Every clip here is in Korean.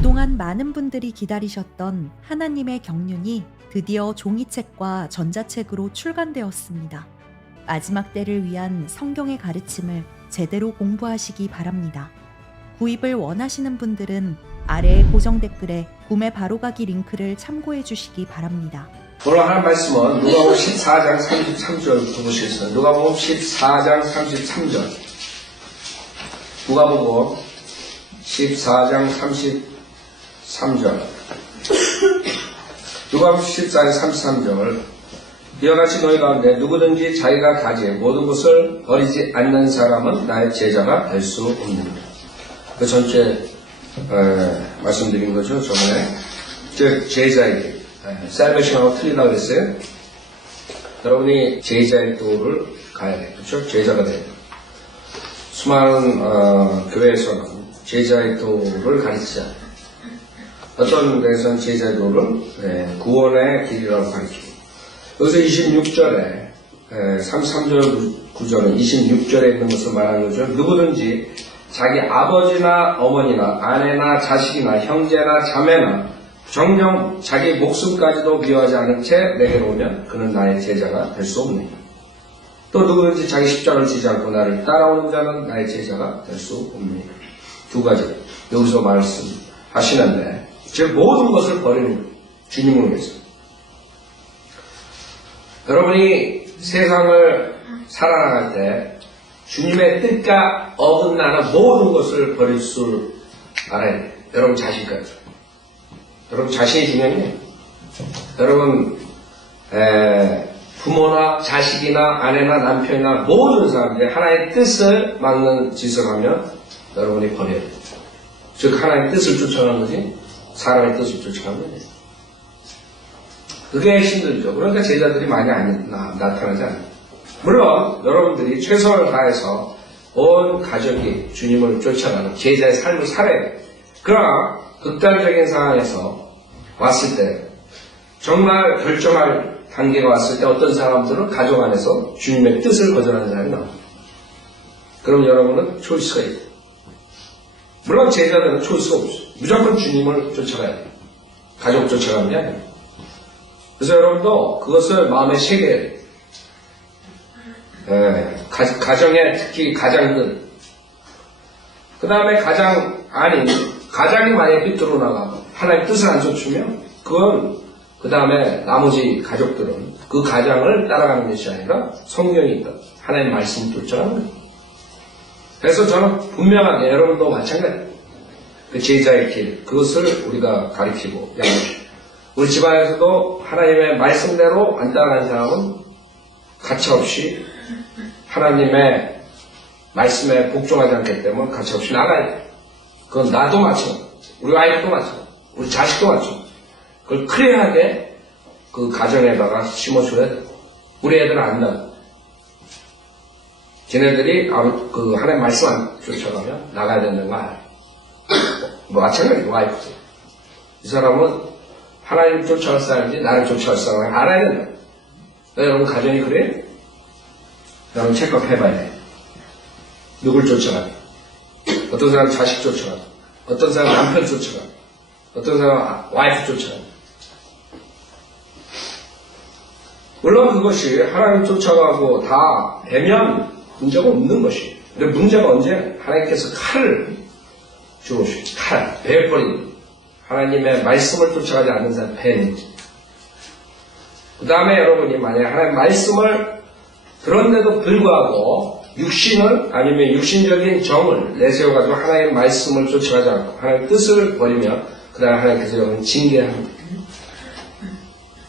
그동안 많은 분들이 기다리셨던 하나님의 경륜이 드디어 종이책과 전자책으로 출간되었습니다. 마지막 때를 위한 성경의 가르침을 제대로 공부하시기 바랍니다. 구입을 원하시는 분들은 아래의 고정 댓글에 구매 바로가기 링크를 참고해 주시기 바랍니다. 오늘 하는 말씀은 누가복음 14장 33절부터 보시겠습니다. 누가복음 14장 33절. 누가복음 14장 33절. 누가복음 14장 33절. 이와 같이 너희 가운데 누구든지 자기가 가진 모든 것을 버리지 않는 사람은 나의 제자가 될 수 없느니라. 그 전체 말씀드린 거죠. 저번에 즉 제자에게 살베이션하고 틀리다고 그랬어요. 여러분이 제자의 도를 가야 돼요. 그렇죠? 제자가 돼요. 수많은 교회에서는 제자의 도를 가르치지 않아요. 어떤 데서는 제자의 도를 구원의 길이라고 가르치고, 여기서 26절에 33절 9절은 26절에 있는 것을 말하는 거죠. 누구든지 자기 아버지나 어머니나 아내나 자식이나 형제나 자매나 정녕 자기 목숨까지도 미워하지 않은 채 내게로 오면 그는 나의 제자가 될 수 없느니라. 또 누구든지 자기 십자가를 지지 않고 나를 따라오는 자는 나의 제자가 될 수 없느니라. 두 가지 여기서 말씀하시는데, 즉 모든 것을 버리는 주님을 위해서. 여러분이 세상을 살아나갈 때 주님의 뜻과 어긋나는 모든 것을 버릴 줄 알아야 돼요. 여러분 자신까지. 여러분 자신이 중요해요. 여러분 부모나 자식이나 아내나 남편이나 모든 사람들이 하나의 뜻을 막는 짓을 하면 여러분이 버려야 돼요. 즉 하나의 뜻을 쫓아가는 거지 사람의 뜻을 쫓아가는 거예요. 그게 힘들죠. 그러니까 제자들이 많이 나타나지 않아요. 물론 여러분들이 최선을 다해서 온 가족이 주님을 쫓아가는 제자의 삶을 살아야 돼요. 그러나 극단적인 상황에서 왔을 때, 정말 결정할 단계가 왔을 때 어떤 사람들은 가족 안에서 주님의 뜻을 거절하는 사람이 나옵니다. 그럼 여러분은 초이스가 있어요. 물론 제자들은 초이스가 없어요. 무조건 주님을 쫓아가야 돼요. 가족 쫓아가는 게 아니에요. 그래서 여러분도 그것을 마음에 새겨야 돼요. 가정에 특히 가장들, 그 다음에 가장이 만약에 삐뚤어 나가고 하나님의 뜻을 안 쫓으면 그건 그 다음에 나머지 가족들은 그 가장을 따라가는 것이 아니라 성경이 있다. 하나님의 말씀을 쫓아가는 거예요. 그래서 저는 분명하게 여러분도 마찬가지예요. 그 제자의 길, 그것을 우리가 가리키고 우리 집안에서도 하나님의 말씀대로 안 따라가는 사람은 가차없이 하나님의 말씀에 복종하지 않기 때문에 가차없이 나가야 돼요. 그건 나도 마찬가지고 우리 와이프도 마찬가지고 우리 자식도 마찬가지고 그걸 클리어하게 그 가정에다가 심어줘야 돼요. 우리 애들은 안다. 걔네들이 그 하나님 말씀 안 쫓아가면 나가야 된다는 거 알아요. 뭐 마찬가지고 와이프도. 이 사람은 하나님 쫓아갈 사람인지 나를 쫓아갈 사람인지 알아야 된다. 여러분 가정이 그래요? 여러분 체크해봐야 돼. 누굴 쫓아가? 어떤 사람 자식 쫓아가? 어떤 사람 남편 쫓아가? 어떤 사람 와이프 쫓아가? 물론 그것이 하나님 쫓아가고 다 되면 문제가 없는 것이에요. 근데 문제가 언제? 하나님께서 칼을 주오시고 베어버리는 하나님의 말씀을 쫓아가지 않는 사람 배는. 그 다음에 여러분이 만약에 하나님의 말씀을 들었는데도 불구하고 육신을 아니면 육신적인 정을 내세워가지고 하나님의 말씀을 쫓아가지 않고 하나님의 뜻을 버리면 그 다음에 하나님께서 여러분을 징계합니다.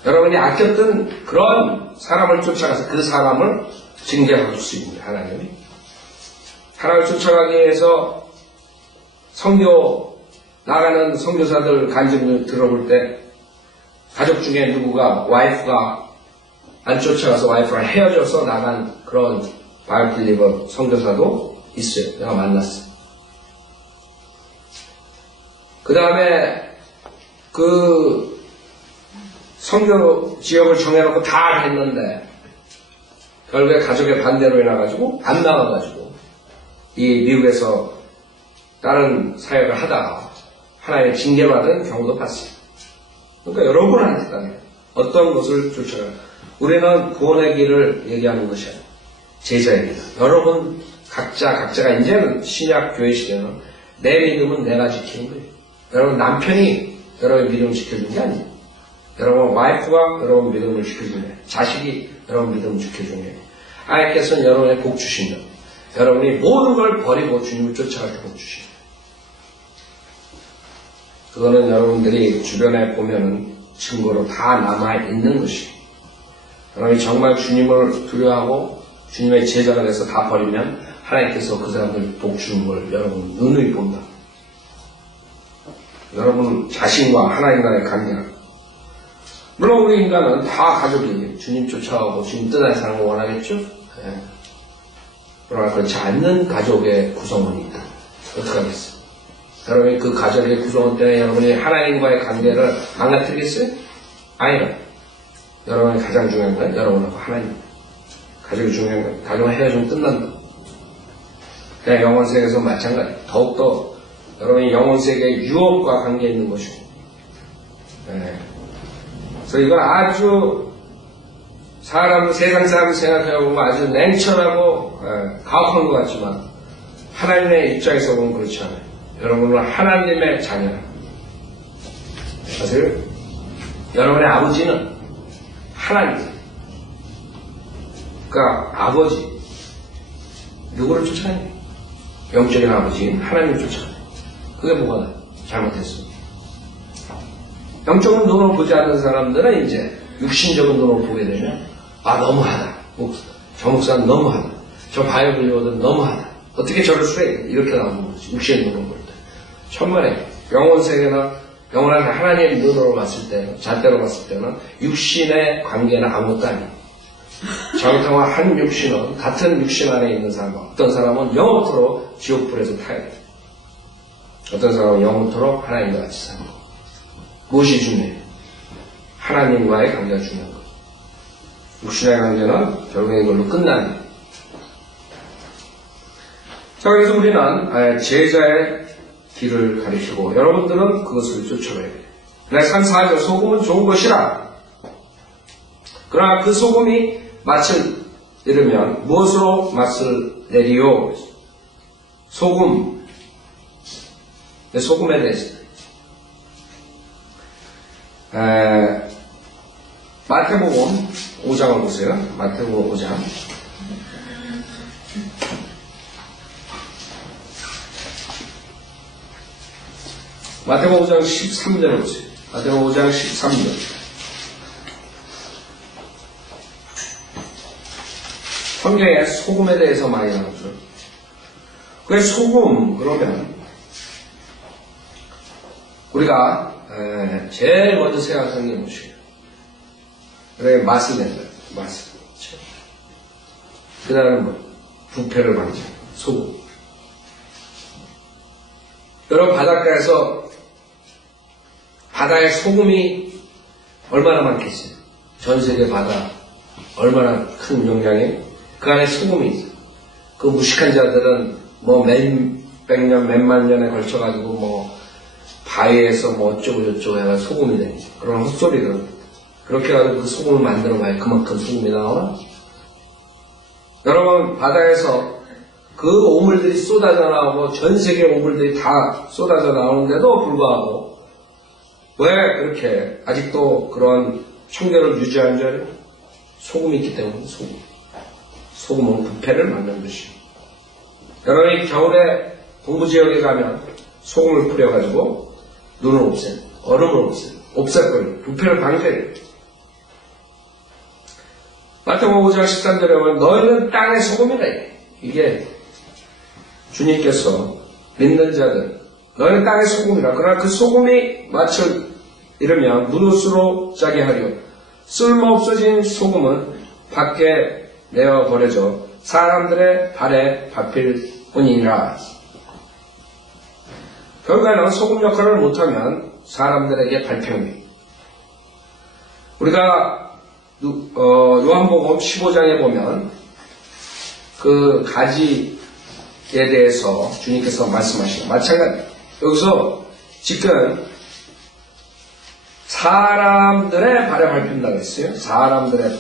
여러분이 아꼈던 그런 사람을 쫓아가서 그 사람을 징계할 수 있습니다. 하나님이. 하나님을 쫓아가기 위해서 선교 나가는 선교사들 간증을 들어볼 때 가족 중에 누구가 와이프가 안 쫓아가서 와이프랑 헤어져서 나간 그런 바이블리버 선교사도 있어요. 내가 만났어요. 그 다음에 그 선교 지역을 정해놓고 다 했는데 결국에 가족의 반대로 인해가지고 안 나가가지고 이 미국에서 다른 사역을 하다가 하나님의 징계받은 경우도 봤어요. 그러니까 여러분한테 어떤 것을 쫓아가. 우리는 구원의 길을 얘기하는 것이 아니에요. 제자의 길. 여러분 각자가 이제는 신약 교회 시대는 내 믿음은 내가 지키는 거예요. 여러분 남편이 여러분의 믿음을 지켜주는 게 아니에요. 여러분 와이프가 여러분 믿음을 지켜주는 거예요. 자식이 여러분 믿음을 지켜주는 거예요. 하나님께서는 여러분의 복 주신다. 여러분이 모든 걸 버리고 주님을 쫓아갈 때 복 주신다. 그거는 여러분들이 주변에 보면은 증거로 다 남아있는 것이에요. 여러분이 정말 주님을 두려워하고 주님의 제자가 돼서 다 버리면 하나님께서 그 사람들 복 주는 걸 여러분 눈으로 본다. 여러분 자신과 하나님과의 관계가. 물론 우리 인간은 다 가족이 주님 쫓아가고 주님 뜻하는 사람을 원하겠죠? 네. 그러나 그렇지 않는 가족의 구성원이 있다. 어떡하겠어요? 여러분이 그 가족의 구성원 때문에 여러분이 하나님과의 관계를 망가뜨리겠어요? 아니라 여러분이 가장 중요한 건 여러분하고 하나님. 가족이 중요한 건 가족은 헤어지면 끝난다. 그냥 영혼세계에서 마찬가지. 더욱더 여러분이 영혼세계의 유업과 관계 있는 것이고. 네. 그래서 이건 아주 세상 사람 생각해보면 아주 냉철하고 가혹한 것 같지만 하나님의 입장에서 보면 그렇지 않아요. 여러분은 하나님의 자녀. 사실 여러분의 아버지는 하나님. 그러니까 아버지 누구를 쫓아내요? 영적인 아버지인 하나님을 쫓아내요. 그게 뭐가 잘못했어요? 영적인 눈으로 보지 않는 사람들은 이제 육신적인 눈으로 보게 되면 너무하다. 저 목사는 너무하다. 저 바이블 요들은 너무하다. 어떻게 저럴 수 해? 이렇게 나오는 거지. 육신의 눈으로 볼 때. 천만에 영혼세계나 영원한 하나님의 눈으로 봤을 때, 잣대로 봤을 때는 육신의 관계는 아무것도 아니에요. 잘못하면 한 육신은 같은 육신 안에 있는 사람, 어떤 사람은 영원토록 지옥불에서 타야 돼요. 어떤 사람은 영원토록 하나님과 같이 사는 거. 무엇이 중요해요? 하나님과의 관계가 중요한 거예요. 육신의 관계는 결국에 이걸로 끝나는 거예요. 자, 그래서 우리는 제자의 길을 가리키고 여러분들은 그것을 쫓아가야 돼요. 그래서 3, 4절 소금은 좋은 것이라. 그러나 그 소금이 맛을 내려면 무엇으로 맛을 내리요? 소금. 소금에 대해서 마태복음 5장을 보세요. 마태복음 5장. 마태복음 5장 13절을 보세요. 마태복음 5장 13절. 성경에 소금에 대해서 많이 나오죠. 그 소금 그러면 우리가 제일 먼저 생각하는 게 무엇이에요? 그래 맛을 낸다. 맛을. 그 다음에 부패를 방지하는 소금. 여러분 바닷가에서 바다에 소금이 얼마나 많겠어요? 전 세계 바다 얼마나 큰 용량에 그 안에 소금이 있어요. 그 무식한 자들은 몇백 년, 몇만 년에 걸쳐가지고 바위에서 어쩌고저쩌고 해가 소금이 되는 그런 헛소리를 그렇게 해가지고 그 소금을 만들어 봐야 그만큼 소금이 나오나? 여러분 바다에서 그 오물들이 쏟아져 나오고 전 세계 오물들이 다 쏟아져 나오는데도 불구하고 왜 그렇게 아직도 그런 청결을 유지하는 줄 알아요? 소금이 있기 때문에 소금은 부패를 만드는 것이에요. 여러분이 겨울에 동부지역에 가면 소금을 뿌려가지고 눈을 없애요. 얼음을 없애요. 없애버려요. 부패를 방지해요. 마태복음 5장 13절에 보면 너희는 땅의 소금이다. 이게 주님께서 믿는 자들 너희는 땅의 소금이라. 그러나 그 소금이 맛을 잃으면 무릇으로 짜게 하려. 쓸모없어진 소금은 밖에 내어 버려져 사람들의 발에 밟힐 뿐이니라. 결과는 소금 역할을 못하면 사람들에게 발평이. 우리가 요한복음 15장에 보면 그 가지에 대해서 주님께서 말씀하시고 마찬가지 여기서 지금 사람들의 발에 밟힌다고 했어요. 사람들의.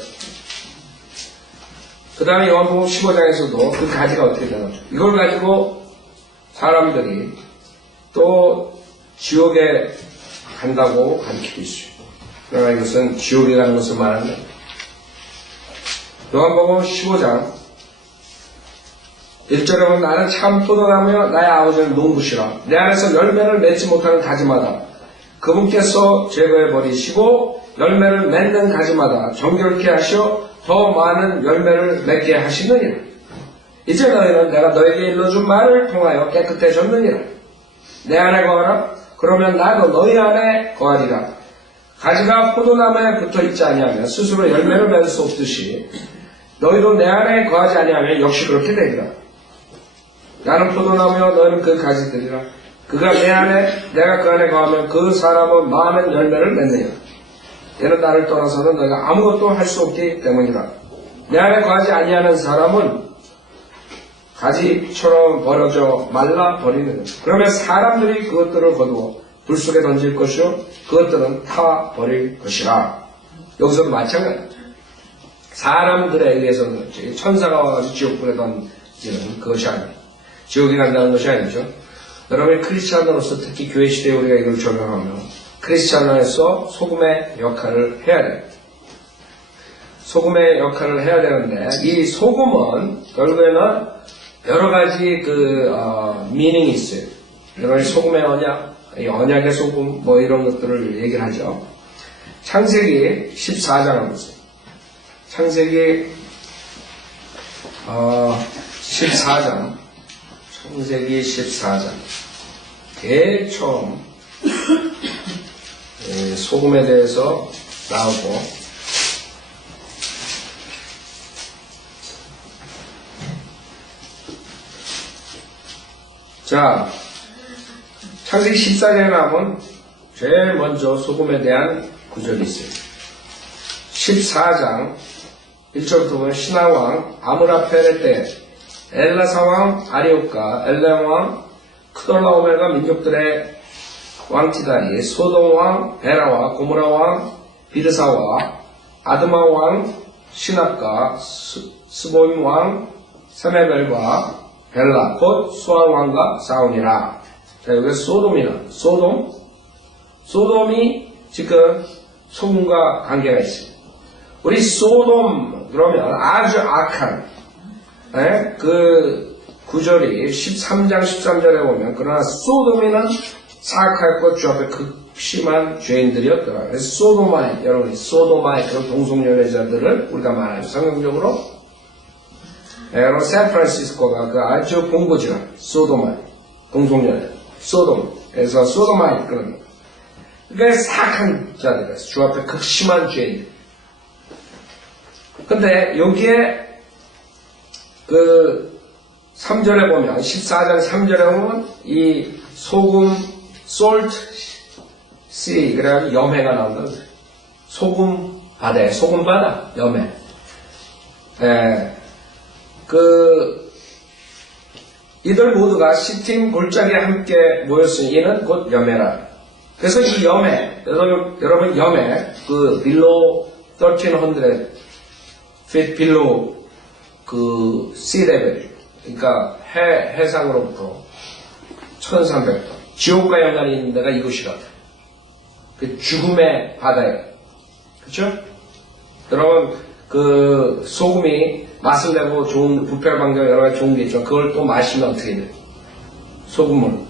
그 다음에 요한복음 15장에서도 그 가지가 어떻게 되나. 이걸 가지고 사람들이 또 지옥에 간다고 가르치고 있어요. 그러나 이것은 지옥에 가는 것을 말하는 요한복음 15장 1절에 보면 나는 참 포도나무여 나의 아버지는 농부시라. 내 안에서 열매를 맺지 못하는 가지마다 그분께서 제거해버리시고 열매를 맺는 가지마다 정결케 하시어 더 많은 열매를 맺게 하시느니라. 이제 너희는 내가 너에게 일러준 말을 통하여 깨끗해졌느니라. 내 안에 거하라. 그러면 나도 너희 안에 거하리라. 가지가 포도나무에 붙어있지 아니하면 스스로 열매를 맺을 수 없듯이 너희도 내 안에 거하지 아니하면 역시 그렇게 되리라. 나는 포도나무여 너희는 그 가지들이라. 그가 내 안에 내가 그 안에 거하면 그 사람은 많은 열매를 맺느니라. 얘는 나를 떠나서는 너희가 아무것도 할 수 없기 때문이라. 내 안에 거하지 아니하는 사람은 가지처럼 버려져 말라 버리느니라. 그러면 사람들이 그것들을 거두어 불 속에 던질 것이요 그것들은 타 버릴 것이라. 여기서도 마찬가지입니다. 사람들에 의해서는 그렇지 천사가 와가지고 지옥불에 던지는 그것이 아닙니다. 지옥에 간다는 것이 아니죠. 여러분이 크리스찬으로서 특히 교회 시대에 우리가 이걸 적용하면 크리스찬에서 소금의 역할을 해야 돼요. 소금의 역할을 해야 되는데 이 소금은 결국에는 여러 가지 미닝이 있어요. 여러분이 소금의 언약, 언약의 소금 뭐 이런 것들을 얘기를 하죠. 창세기 14장을 보세요. 창세기 14장 창세기 14장 제일 처음 소금에 대해서 나오고 자 창세기 14장에 나오면 제일 먼저 소금에 대한 구절이 있어요. 14장 1절부터 보면 신하왕 아므라펠의 때 엘라사왕 아리옥과 엘렘왕 크돌라오멜과 민족들의 왕티다리 소돔왕 베라와 고모라왕 비르사와 아드마왕 시납과 스보임왕 세메벨과 벨라 곧 수아왕과 싸우니라. 자 여기 소돔이나 소돔이 지금 소금과 관계가 있습니다. 우리 소돔 그러면 아주 악한 그 구절이 13장 13절에 보면 그러나 소돔이는 사악하고 주 앞에 극심한 죄인들이었더라. 그래서 소도마이 여러분이 소도마이 그런 동성연애자들을 우리가 말하죠. 성경적으로 여러분 샌프란시스코가 그 아주 본고지가 소도마이 동성연애 소돔 그래서 소도마이 그런 그게 사악한 자들이었어요. 주 앞에 극심한 죄인들. 근데 여기에 그 3절에 보면 14장 3절에 보면 이 소금 salt sea 그래가지고 염해가 나온다. 소금 바다에 소금 바다 염해. 이들 모두가 시팀 골짜기에 함께 모였으니 이는 곧 염해라. 그래서 이 염해 여러분 염해 그 below 1300 feet below 그 sea level 그러니까 해상으로부터 1300도 지옥과 연관이 있는 데가 이곳이라. 그 죽음의 바다에 그쵸? 여러분 그 소금이 맛을 내고 좋은 부패방정 여러 가지 좋은 게 있죠. 그걸 또 마시면 어떻게 돼? 소금물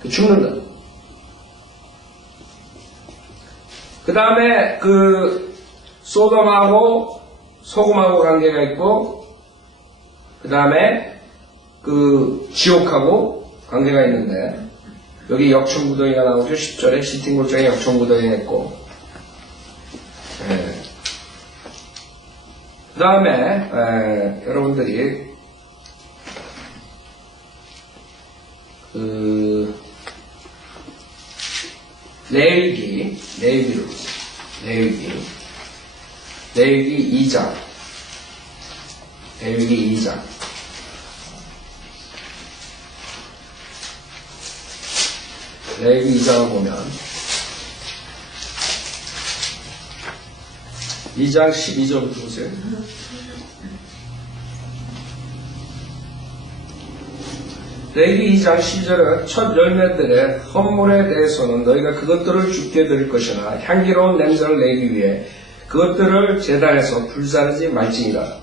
그 죽는다. 그 다음에 그 소돔하고 소금하고 관계가 있고 그 다음에 그 지옥하고 관계가 있는데 여기 역청구덩이가 나오죠. 10절에 시팅골짜기 역청구덩이가 있고 그 다음에 여러분들이 그 레위기로 보세요. 레위기 2장 레위기 2장을 보면 2장 12절부터 보세요. 레위기 2장 12절은 첫 열매들의 헌물에 대해서는 너희가 그것들을 주께 드릴 것이나 향기로운 냄새를 내기 위해 그것들을 제단에서 불사르지 말지니라.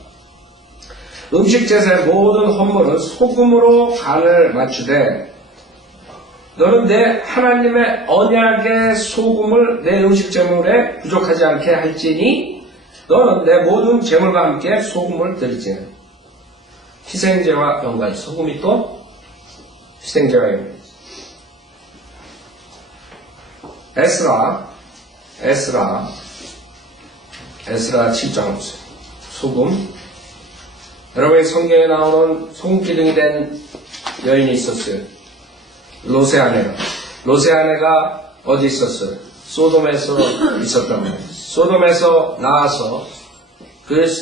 음식 제사의 모든 헌물은 소금으로 간을 맞추되 너는 내 하나님의 언약의 소금을 내 음식 제물에 부족하지 않게 할지니 너는 내 모든 제물과 함께 소금을 드리지니. 희생제와 연관, 소금이 또 희생제와 연관. 에스라 7장 보세요. 소금. 여러분의 성경에 나오는 소금 기둥이 된 여인이 있었어요. 롯의 아내가 어디 있었어요? 소돔에서 있었단 말이에요. 소돔에서 나와서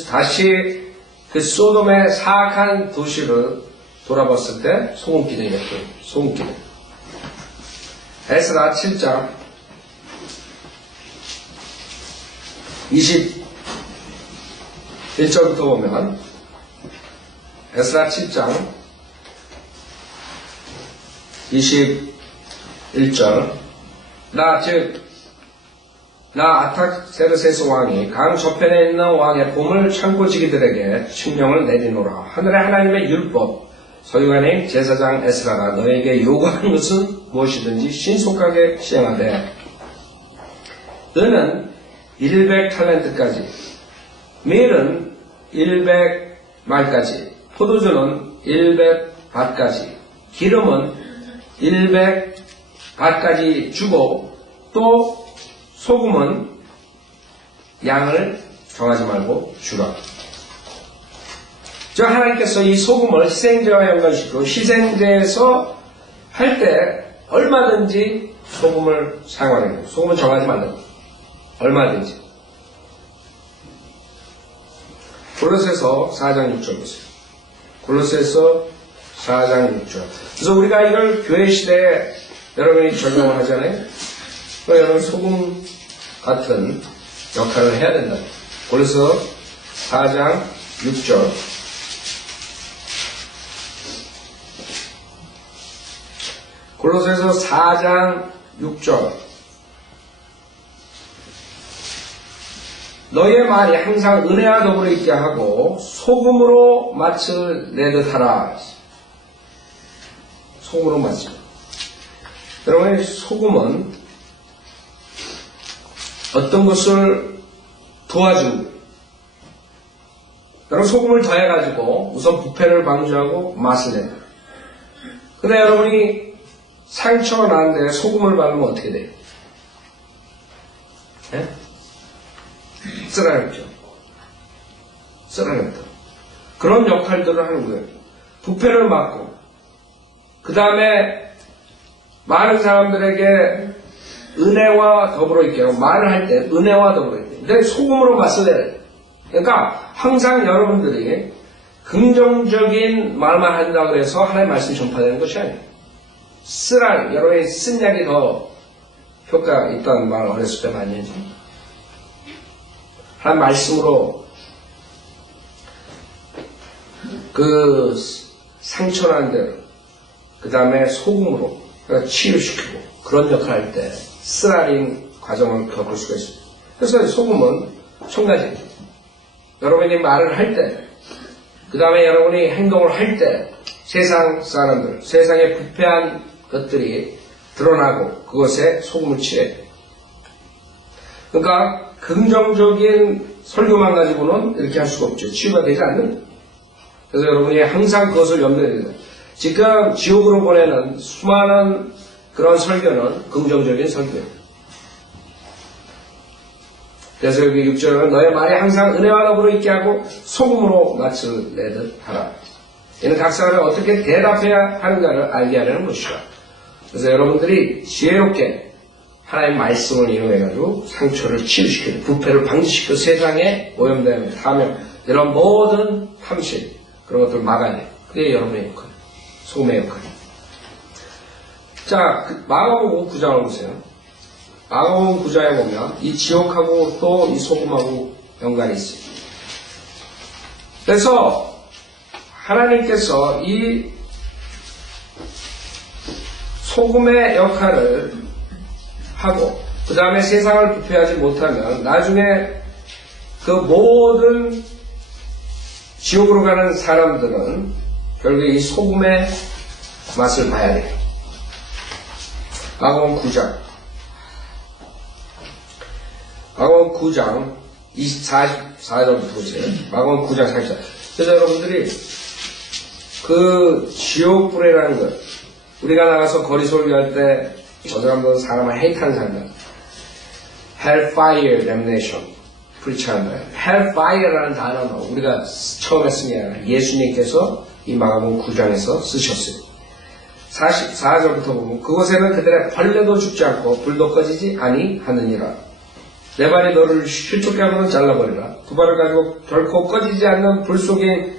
다시 그 소돔의 사악한 도시를 돌아봤을 때 소금 기둥이 됐어요. 소금 기둥. 에스라 7장 21절부터 보면 에스라 7장 21절 나 아탁세르세스 왕이 강 저편에 있는 왕의 보물 창고지기들에게 칙령을 내리노라. 하늘의 하나님의 율법 서기관인 제사장 에스라가 너에게 요구하는 것은 무엇이든지 신속하게 시행하되 너는 100탈렌트까지 밀은 100말까지 포도주는 100밭까지 기름은 100밭까지 주고 또 소금은 양을 정하지 말고 주라. 저 하나님께서 이 소금을 희생제와 연관시키고 희생제에서 할 때 얼마든지 소금을 사용하는 거예요. 소금은 정하지 말라는 거예요. 얼마든지. 골로새서 4장 6절 보세요. 골로새서 4장 6절. 그래서 우리가 이걸 교회 시대에 여러분이 적용을 하잖아요. 여러분 소금 같은 역할을 해야 된다. 골로새서 4장 6절. 골로새서 4장 6절. 너희의 말이 항상 은혜와 더불어 있게 하고 소금으로 맛을 내듯 하라. 소금으로 맛을. 여러분, 소금은 어떤 것을 도와주고, 여러분 소금을 더해가지고 우선 부패를 방지하고 맛을 내다. 근데 여러분이 상처가 나는데 소금을 바르면 어떻게 돼요? 네? 쓰라렸죠. 쓰라렸다. 그런 역할들을 하는 거예요. 부패를 막고, 그 다음에 많은 사람들에게 은혜와 더불어 있게 하고, 말을 할 때 은혜와 더불어 있게. 근데 소금으로 맛을 내야 돼요. 그러니까 항상 여러분들이 긍정적인 말만 한다고 해서 하나님의 말씀이 전파되는 것이 아니에요. 여러분이 쓴 약이 더 효과가 있다는 말을 어렸을 때 많이 했죠. 하나님 말씀으로 그 상처난 대로, 그 다음에 소금으로 치유시키고 그런 역할을 할 때 쓰라린 과정을 겪을 수가 있습니다. 그래서 소금은 첨가제입니다. 여러분이 말을 할 때, 그 다음에 여러분이 행동을 할 때 세상 사람들, 세상의 부패한 것들이 드러나고 그것에 소금을 칠해요. 그러니까 긍정적인 설교만 가지고는 이렇게 할 수가 없죠. 치유가 되지 않는 거예요. 그래서 여러분이 항상 그것을 염두에 둬야 돼요. 지금 지옥으로 보내는 수많은 그런 설교는 긍정적인 설교예요. 그래서 여기 6절은 너의 말이 항상 은혜와 더불어 있게 하고 소금으로 맛을 내듯 하라. 이는 각 사람이 어떻게 대답해야 하는가를 알게 하려는 것이다. 그래서 여러분들이 지혜롭게 하나님의 말씀을 이용해가지고 상처를 치유시키고 부패를 방지시키고 세상에 오염되는 탐욕 이런 모든 탐심 그런 것들을 막아야 돼요. 그게 여러분의 역할이에요. 소금의 역할이에요. 자, 마가복음 9장을 보세요. 마가복음 9장에 보면 이 지옥하고 또 이 소금하고 연관이 있어요. 그래서 하나님께서 이 소금의 역할을 하고 그 다음에 세상을 부패하지 못하면 나중에 그 모든 지옥으로 가는 사람들은 결국 이 소금의 맛을 봐야 돼요. 마가복음 9장 24절부터 보세요. 마가복음 9장 44절. 그래서 여러분들이 그 지옥불이라는 것, 우리가 나가서 거리 설교할 때 저 사람들은 사람을 해이트하는 사람들, hellfire damnation 프리치하는 거예요. hellfire라는 단어는 우리가 처음에 쓴 게 아니라 예수님께서 이 마가복음 9장에서 쓰셨어요. 44절부터 보면 그곳에는 그들의 벌레도 죽지 않고 불도 꺼지지 아니하느니라. 내 발이 너를 실족게 하면 잘라버리라. 두 발을 가지고 결코 꺼지지 않는 불 속에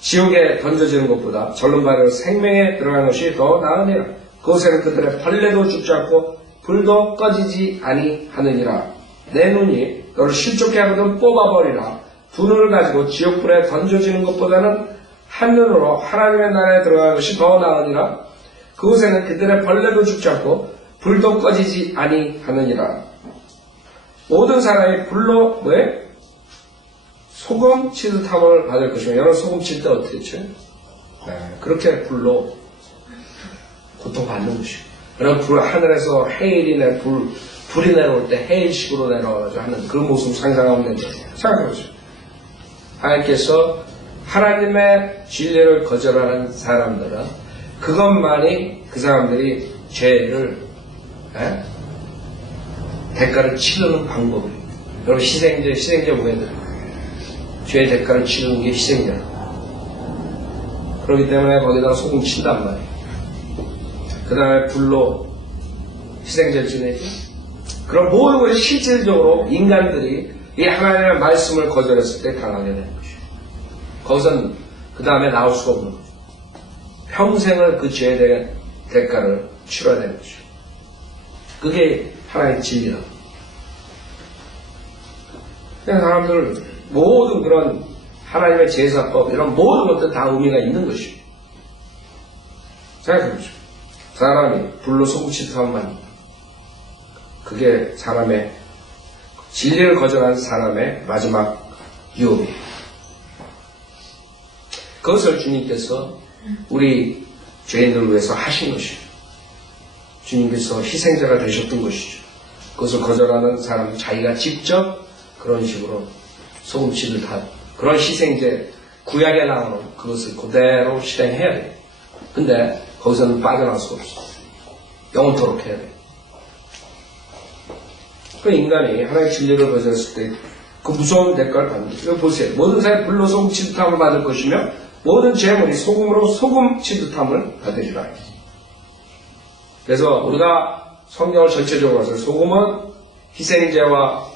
지옥에 던져지는 것보다 절른 발로 생명에 들어가는 것이 더 나으니라. 그곳에는 그들의 벌레도 죽지 않고 불도 꺼지지 아니하느니라. 내 눈이 너를 실족게 하거든 뽑아버리라. 두 눈을 가지고 지옥불에 던져지는 것보다는 한 눈으로 하나님의 나라에 들어가는 것이 더 나으니라. 그곳에는 그들의 벌레도 죽지 않고 불도 꺼지지 아니하느니라. 모든 사람이 불로 왜? 소금 치듯함을 받을 것이며 여러분 소금 칠 때 어떻게 했죠? 그렇게 불로 고통받는 것이고 여러분 불 하늘에서 해일이 불이 내려올 때 해일식으로 내려와가지고 하는 그 모습 상상하면 되죠. 생각해보죠. 하나님께서 하나님의 진리를 거절하는 사람들은 그것만이 그 사람들이 죄를 대가를 치르는 방법이에요. 여러분 희생제 뭐예요? 죄의 대가를 치르는 게 희생제다. 그렇기 때문에 거기다가 소금 친단 말이에요. 그 다음에 불로 희생제를 지내죠. 그럼 모든 것이 실질적으로 인간들이 이 하나님의 말씀을 거절했을 때 당하게 되는 것이에요. 거기선 그 다음에 나올 수가 없는 거죠. 평생을 그 죄에 대한 대가를 치러야 되는 것이죠. 그게 하나님의 진리다. 사람들 모든 그런 하나님의 제사법 이런 모든 것들 다 의미가 있는 것이죠. 생각해보죠. 사람이 불로 소금치듯 하면 그게 사람의 진리를 거절한 사람의 마지막 유업이에요. 그것을 주님께서 우리 죄인들을 위해서 하신 것이죠. 주님께서 희생자가 되셨던 것이죠. 그것을 거절하는 사람은 자기가 직접 그런 식으로 소금치듯 한 그런 희생제 구약에 나오는 그것을 그대로 실행해야 돼요. 근데 거기서는 빠져나올 수가 없어요. 영원토록 해야 돼요. 그 인간이 하나님의 진리를 거절했을 때 그 무서운 대가를 받는 거예요. 이거 보세요. 모든 사람이 불로 소금치듯함을 받을 것이며 모든 재물이 소금으로 소금치듯함을 받으리라. 그래서 우리가 성경을 전체적으로 봐서 소금은 희생제와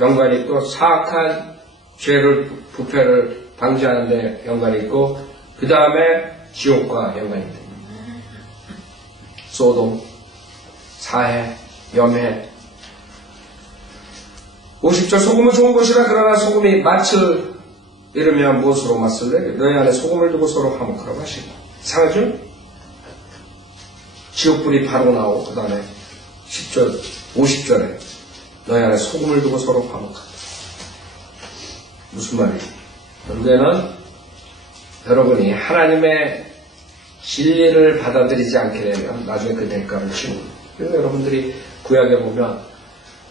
연관이 있고 사악한 죄를 부패를 방지하는 데 연관이 있고 그 다음에 지옥과 연관이 있다. 소돔, 사해, 염해 50절 소금은 좋은 것이라 그러나 소금이 맛을 잃으면 무엇으로 맛을 내게 너희 안에 소금을 두고 서로 화목하라고 하시고 이상하죠? 지옥불이 바로 나오고 그 다음에 10절, 50절에 너희 안에 소금을 두고 서로 화목하라. 무슨 말이에요? 결국에는 여러분이 하나님의 진리를 받아들이지 않게 되면 나중에 그 대가를 치는 거예요. 그래서 여러분들이 구약에 보면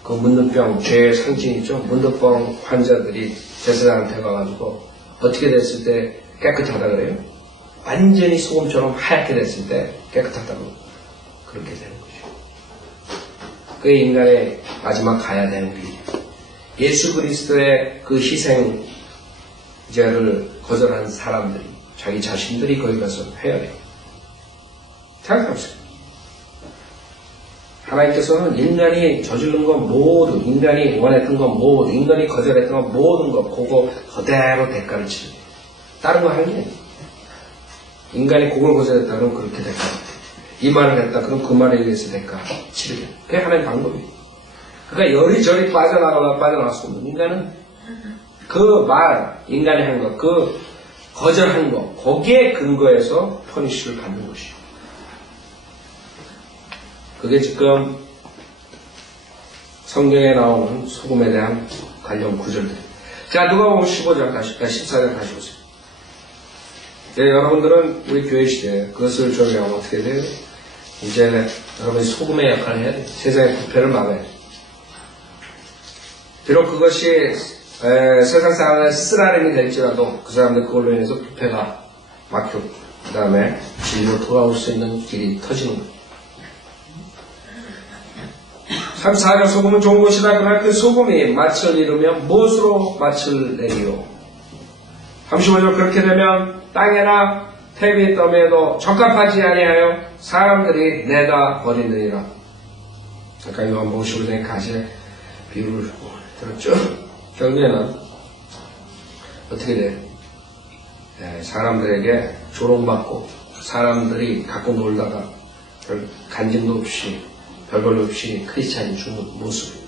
그 문둥병, 죄의 상징이죠. 문둥병 환자들이 제사장한테 가가지고 어떻게 됐을 때 깨끗하다 그래요? 완전히 소금처럼 하얗게 됐을 때 깨끗하다고 그렇게 되는 거죠. 그게 인간의 마지막 가야 되는 길. 예수 그리스도의 그 희생제를 거절한 사람들이 자기 자신들이 거기 가서 해야 돼요. 생각해보세요. 하나님께서는 인간이 저지른 것 모두, 인간이 원했던 것 모두, 인간이 거절했던 것 모든 것, 그거 그대로 대가를 치는 거예요. 다른 거 할 게. 인간이 그걸 거절했다면 그렇게 대가를 해요. 이 말을 했다. 그럼 그 말에 의해서 대가 치르게. 그게 하나의 방법이에요. 그러니까 여리저리 빠져나갈 수 없는 인간은 그 말, 인간이 한 것, 그 거절한 것, 거기에 근거해서 퍼니쉬를 받는 것이에요. 그게 지금 성경에 나오는 소금에 대한 관련 구절들. 자, 누가복음 15장 14장 다시 보세요. 네, 여러분들은 우리 교회 시대에 그것을 적용하면 어떻게 돼요? 이제 여러분이 소금의 역할을 해야 돼요. 세상의 부패를 막아야 돼요. 비록 그것이 세상 사람의 쓰라림이 될지라도 그 사람들 그걸로 인해서 부패가 막히고 그 다음에 진리로 돌아올 수 있는 길이 터지는 거예요. 34장 소금은 좋은 것이다. 그러나 그 소금이 맛을 잃으면 무엇으로 맛을 내리요? 35절 그렇게 되면 땅에나 태비 떠매도 적합하지 아니하여 사람들이 내다 버리느니라. 아까 요한복음 15장의 가시의 비유를 들었죠? 결국에는 어떻게 돼요? 사람들에게 조롱받고 사람들이 갖고 놀다가 별 간증도 없이 별별 없이 크리스찬이 죽는 모습.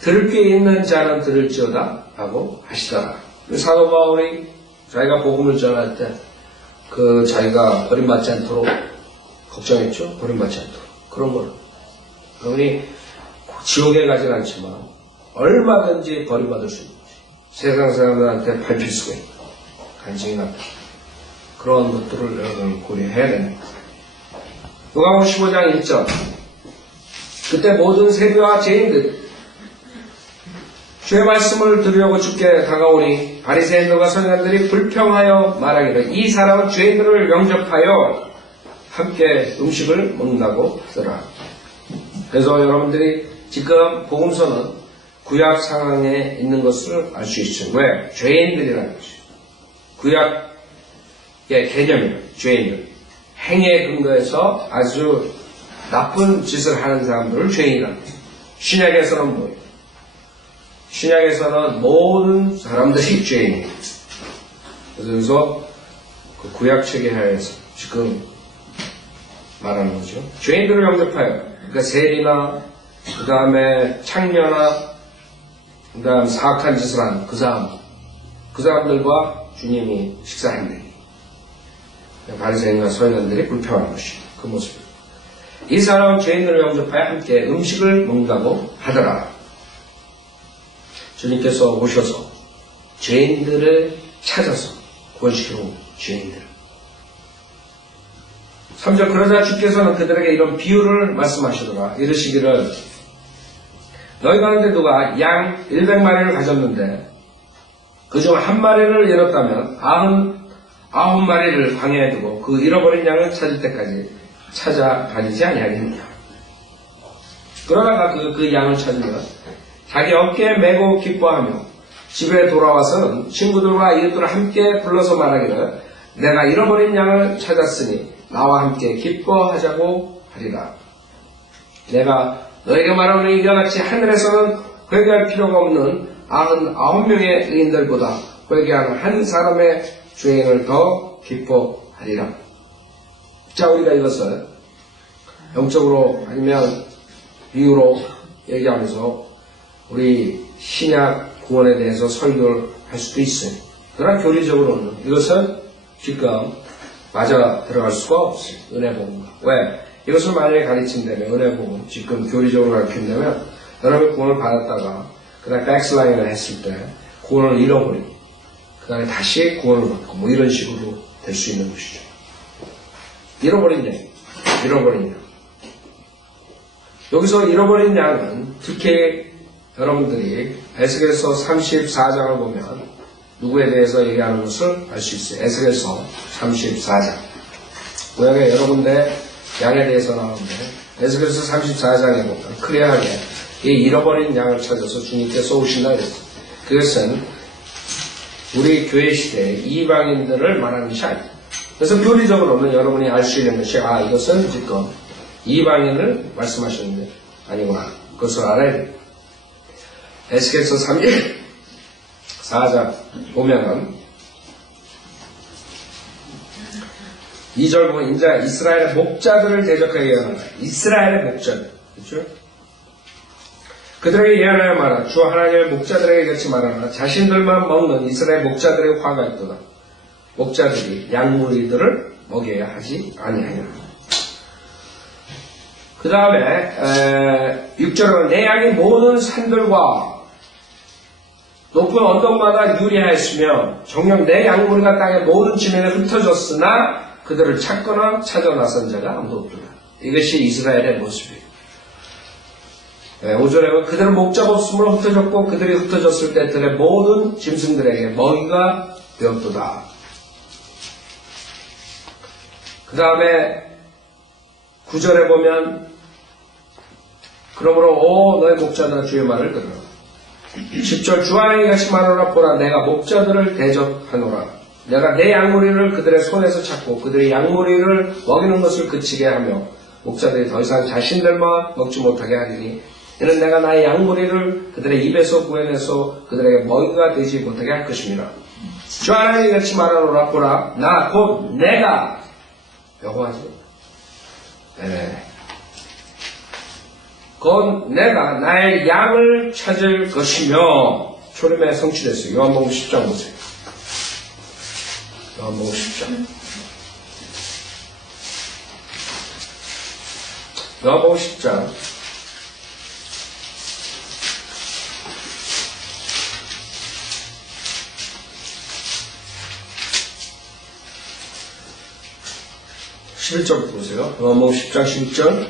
들을 게 있는 자는 들을지어다 라고 하시더라. 사도 바울이 자기가 복음을 전할 때 그 자기가 버림받지 않도록 걱정했죠. 버림받지 않도록. 그런 걸. 그러니 지옥에 가진 않지만 얼마든지 버림받을 수 있는 거지. 세상 사람들한테 밟힐 수가 있는 간증이 났다. 그런 것들을 여러분 고려해야 됩니다. 누가복음 15장 1절 그때 모든 세리와 죄인들 주의 말씀을 들으려고 주께 다가오니 바리새인들과 서기관들이 불평하여 말하기를 이 사람은 죄인들을 영접하여 함께 음식을 먹는다고 하더라. 그래서 여러분들이 지금 복음서는 구약 상황에 있는 것을 알 수 있죠. 왜? 죄인들이라는 것이죠. 구약의 개념이에요. 죄인들. 행위에 근거해서 아주 나쁜 짓을 하는 사람들을 죄인이라는 거예요. 신약에서는 뭐예요? 신약에서는 모든 사람들이 죄인이에요. 그래서 그 구약책에 하여서 지금 말하는 거죠. 죄인들을 영접하여, 그러니까 세리나, 그 다음에 창녀나, 그 다음 사악한 짓을 하는 그 사람들과 주님이 식사한대. 바리새인과 서기관들이 불평하는 것이 그 모습입니다. 이 사람은 죄인들을 영접하여 함께 음식을 먹는다고 하더라. 주님께서 오셔서 죄인들을 찾아서 구원시키러 온 죄인들. 3절 그러자 주께서는 그들에게 이런 비유를 말씀하시더라. 이르시기를 너희 가운데 누가 양 100마리를 가졌는데 그중 한 마리를 잃었다면 99마리를 방해해 두고 그 잃어버린 양을 찾을 때까지 찾아다니지 아니하겠느냐. 그러다가 그 양을 찾으면 자기 어깨에 메고 기뻐하며 집에 돌아와서는 친구들과 이웃들을 함께 불러서 말하기를 내가 잃어버린 양을 찾았으니 나와 함께 기뻐하자고 하리라. 내가 너에게 말하노니 이와 같이 하늘에서는 회개할 필요가 없는 99명의 의인들보다 회개하는 한 사람의 죄인을 더 기뻐하리라. 자, 우리가 이것을 영적으로 아니면 비유로 얘기하면서 우리 신약 구원에 대해서 설교를 할 수도 있어요. 그러나 교리적으로는 이것은 지금 맞아 들어갈 수가 없어요. 은혜복음과. 왜? 이것을 만약에 가르친다면 은혜복음, 지금 교리적으로 가르친다면 여러분이 구원을 받았다가 그 다음에 백슬라인을 했을 때 구원을 잃어버리고 그 다음에 다시 구원을 받고 뭐 이런 식으로 될 수 있는 것이죠. 잃어버린 양. 여기서 잃어버린 양은 특히 여러분들이 에스겔서 34장을 보면 누구에 대해서 얘기하는 것을 알 수 있어요. 에스겔서 34장. 구약에 여러 군데 양에 대해서 나오는데 에스겔서 34장에 보면 클리어하게 이 잃어버린 양을 찾아서 주님께서 오신다 그랬어요. 그것은 우리 교회 시대의 이방인들을 말하는 것이 아니에요. 그래서 교리적으로는 여러분이 알 수 있는 것이 이것은 지금 이방인을 말씀하시는데 아니구나. 그것을 알아야 돼요. 에스겔서 34장 보면은 2절 보면 인자 이스라엘의 목자들을 대적하게 하라. 이스라엘의 목자들. 그렇죠? 그들에게 예언하여 말하라. 주 하나님의 목자들에게 같이 말하라. 자신들만 먹는 이스라엘 목자들의 화가 있도다. 목자들이 양무리들을 먹여야 하지 아니하냐. 그 다음에 6절은 내 양이 모든 산들과 높은 언덕마다 유리하였으며 정녕 내 양무리가 땅의 모든 지면에 흩어졌으나 그들을 찾거나 찾아 나선 자가 아무도 없더라. 이것이 이스라엘의 모습이에요. 5절에 그들은 목자가 없으므로 흩어졌고 그들이 흩어졌을 때 들의 모든 짐승들에게 먹이가 되었도다. 그 다음에 9절에 보면 그러므로 오 너의 목자들아 주의 말을 들으라. 10절 주 하나님 같이 말하노라. 보라 내가 목자들을 대적하노라. 내가 내 양무리를 그들의 손에서 찾고 그들의 양무리를 먹이는 것을 그치게 하며 목자들이 더 이상 자신들만 먹지 못하게 하리니 이는 내가 나의 양무리를 그들의 입에서 구해내서 그들에게 먹이가 되지 못하게 할 것입니다. 주 하나님 같이 말하노라. 보라 나 곧 내가 여호와죠. 곧 내가 나의 양을 찾을 것이며 초림에 성취됐어요. 요한복음 10장 보세요. 요한복음 10장. 요한복음 10장. (11절) 보세요. 요한복음 10장 11절.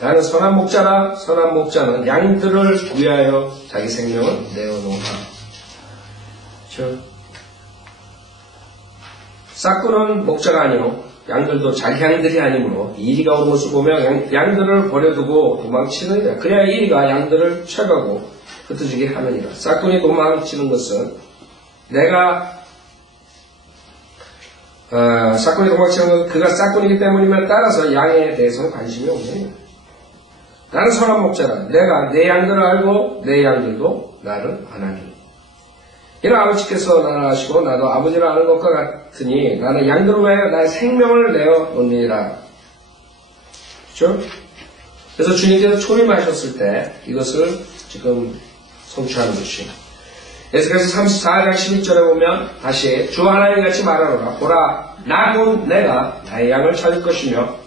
나는 선한 목자라. 선한 목자는 양들을 위하여 자기 생명을 내어놓으라. 싹구는 목자가 아니요 양들도 자기 양들이 아니므로 이리가 오는 것을 보면 양들을 버려두고 도망치느니라. 그래야 이리가 양들을 쳐가고 흩어지게 하느니라. 싹군이 도망치는 것은 싹군이 도망치는 것은 그가 싹군이기 때문이며 따라서 양에 대해서는 관심이 없느니라. 나는 선한 목자라. 내가 내 양들을 알고 내 양들도 나를 아나니. 이는 아버지께서 나를 아시고 나도 아버지를 아는 것과 같으니 나는 양들을 위하여 나의 생명을 내어 놓느니라. 그렇죠? 그래서 주님께서 초림하셨을 때 이것을 지금 성취하는 것이. 예수께서 34장 11절에 보면 다시 주 하나님 같이 말하노라. 보라 나 곧 내가 나의 양을 찾을 것이며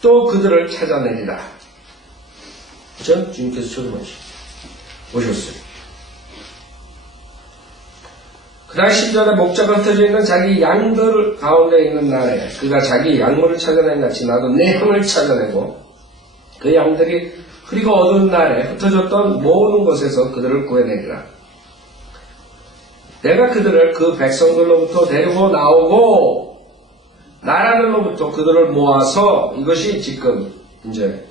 또 그들을 찾아내리라. 그렇죠? 주님께서 초림하셨어요. 그 다음 10절에 목자가 흩어져 있는 자기 양들 가운데 있는 날에 그가 자기 양물을 찾아낸 같이 나도 내 양을 찾아내고 그 양들이 흐리고 어두운 날에 흩어졌던 모든 곳에서 그들을 구해내리라. 내가 그들을 그 백성들로부터 데리고 나오고 나라들로부터 그들을 모아서 이것이 지금 이제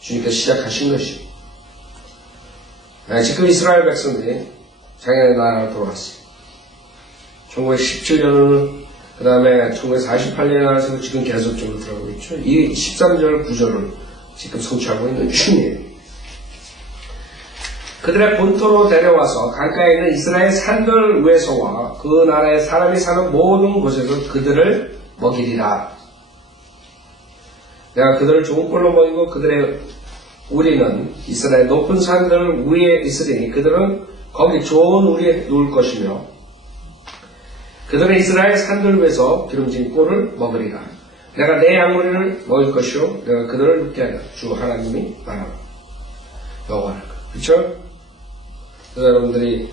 주님께서 시작하신 것이. 지금 이스라엘 백성들이 자기네 나라로 돌아왔어요. 1917년을 그 다음에 1948년에 나와서 지금 계속적으로 들어가고 있죠. 이 13절 9절을 지금 성취하고 있는 중이에요. 그들의 본토로 데려와서 강가에 있는 이스라엘 산들 위에서와 그 나라의 사람이 사는 모든 곳에서 그들을 먹이리라. 내가 그들을 좋은 꼴로 먹이고 그들의 우리는 이스라엘 높은 산들 위에 있으리니 그들은 거기 좋은 우리에 누울 것이며 그들은 이스라엘 산들 위에서 기름진 꼴을 먹으리라. 내가 내 양무리를 먹일 것이요 내가 그들을 눕게 하리라. 주 하나님이 말하라. 여호와를. 그렇죠? 여러분들이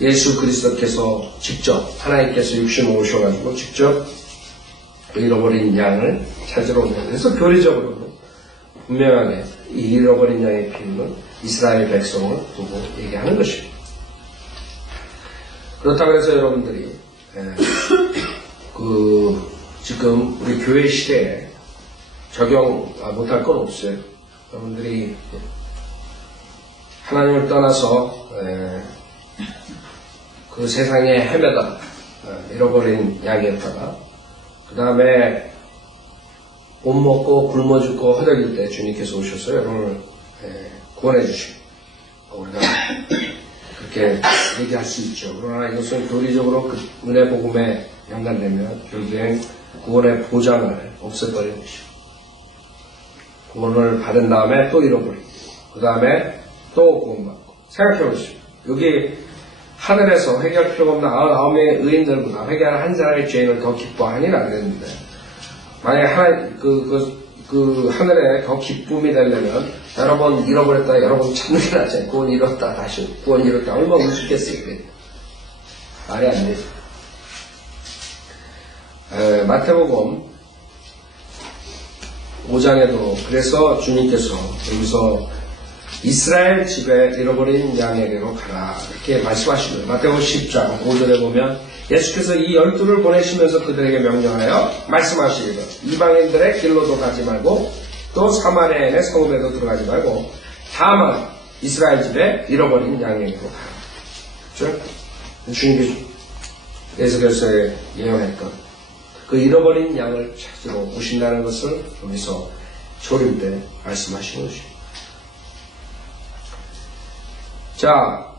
예수 그리스도께서 직접 하나님께서 육신을 오셔가지고 직접 잃어버린 양을 찾으러 온다. 그래서 교리적으로도 분명하게 이 잃어버린 양의 피는 이스라엘 백성을 두고 얘기하는 것입니다. 그렇다고 해서 여러분들이 지금 우리 교회 시대에 적용 못할 건 없어요. 여러분들이 하나님을 떠나서 그 세상에 헤매다 잃어버린 양이었다가 그 다음에 못 먹고 굶어 죽고 허덕일 때 주님께서 오셔서 여러분을 구원해 주시고 우리가 그렇게 얘기할 수 있죠. 그러나 이것은 교리적으로 그 은혜 복음에 연관되면 결국엔 구원의 보장을 없애버리는 것이고, 구원을 받은 다음에 또 잃어버리고, 그 다음에 또 구원받고. 생각해 보십시오. 여기 하늘에서 회개할 필요가 없는 99명의 의인들보다 회개하는 한 사람의 죄인을 더 기뻐하니라 그랬는데, 만약에 그 하늘에 더 기쁨이 되려면 여러 번 잃어버렸다 여러 번 찾는 게 낫지. 구원 잃었다 다시 구원 잃었다 얼마나 우습겠어요. 그게 말이 안 되죠. 마태복음 5장에도 그래서 주님께서 여기서 이스라엘 집에 잃어버린 양에게로 가라 이렇게 말씀하시고요. 마태복음 10장 5절에 보면 예수께서 이 12를 보내시면서 그들에게 명령하여 말씀하시기를 이방인들의 길로도 가지 말고 또 사마리아인의 성읍에도 들어가지 말고 다만 이스라엘 집에 잃어버린 양에게로 가라. 그렇죠? 주님께서 예수께서의 예언했던 그 잃어버린 양을 찾으러 오신다는 것을 여기서 조림 때 말씀하신 것입니다. 자,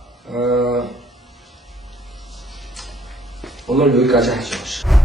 오늘 여기까지 하죠.